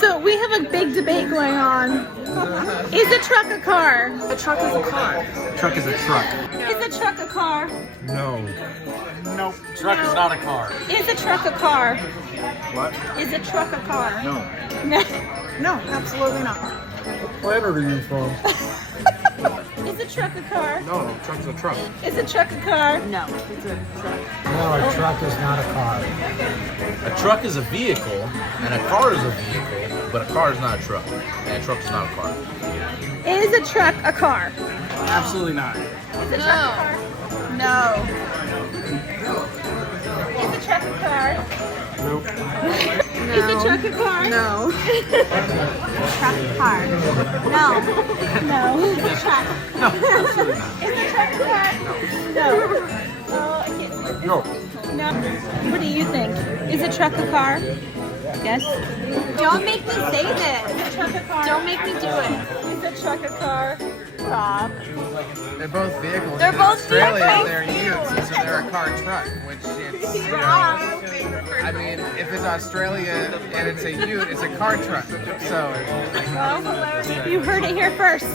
So we have a big debate going on. Is a truck a car? A truck is a car. Truck is a truck. Is a truck a car? No. Nope. Truck is not a car. Is a truck a car? What? Is a truck a car? No. No. No, absolutely not. What planet are you from? Is a truck a car? No, truck's a truck. Is a truck a car? No, it's a truck. No, a truck is not a car. A truck is a vehicle, and a car is a vehicle, but a car is not a truck, and a truck is not a car. Is a truck a car? Absolutely not. Is a truck a car? No. Is a truck a car? Nope. Is a truck a car? No. Truck a car? No. No. Is a truck? No, absolutely not. Is a truck a car? No. Oh, I can't see it. No. No. What do you think? Is a truck a car? Yes. Don't make me say this. Is a truck a car? Don't make me do it. Is a truck a car? Stop. They're both vehicles. They're In both Australia, vehicles. they're used, so they're a car truck, which it's, you know, I mean, if it's Australia and it's a ute, it's a car truck. So, Well, you heard it here first.